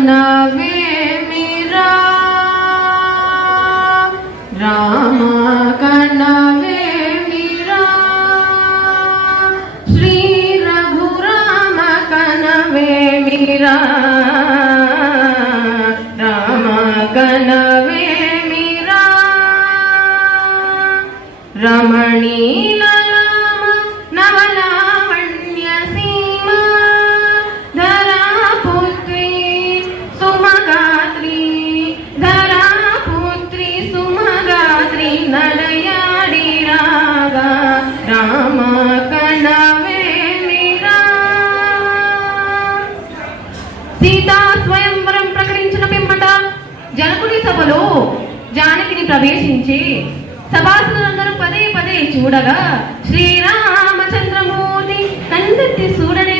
కనవేమిరా రామ కనవేమిరా శ్రీ రఘురామ కనవేమిరా రామ కనవేమిరా రమణీల రామ కనవేమిరా సీతా స్వయంవరం ప్రకటించిన పిమ్మట జనకుని సభలో జానకిని ప్రవేశించి సభాసనులందరూ పదే పదే చూడగా శ్రీరామచంద్రమూర్తి కన్నెత్తి చూడనే